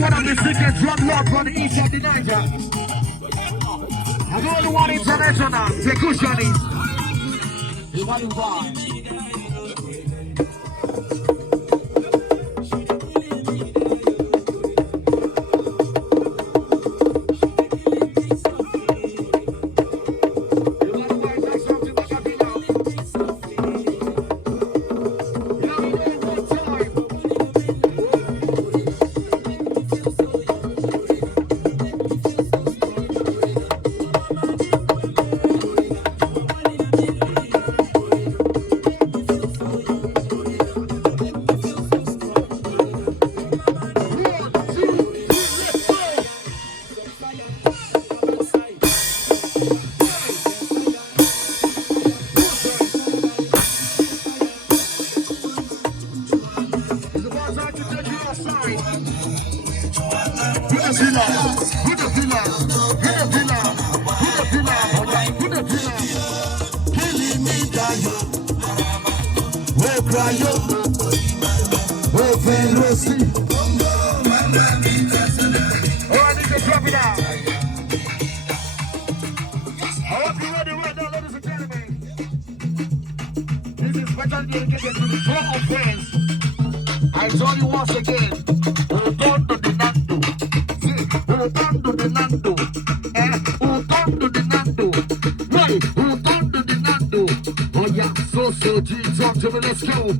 one of the sickest drug lords on the east of the Niger. I go the one international, the cushiony. The one vibe. I told you once again, Utondo de Nando. See, Utondo de Nando. Utondo de Nando. Right, Utondo de Nando. Oh yeah, so, G, talk to me, let's go.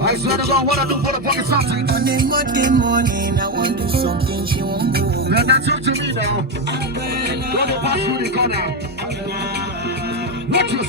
I swear to God, what I do for the fucking something. On a Monday morning, I want to do something she won't move. Now talk to me now. Don't pass through the corner. What you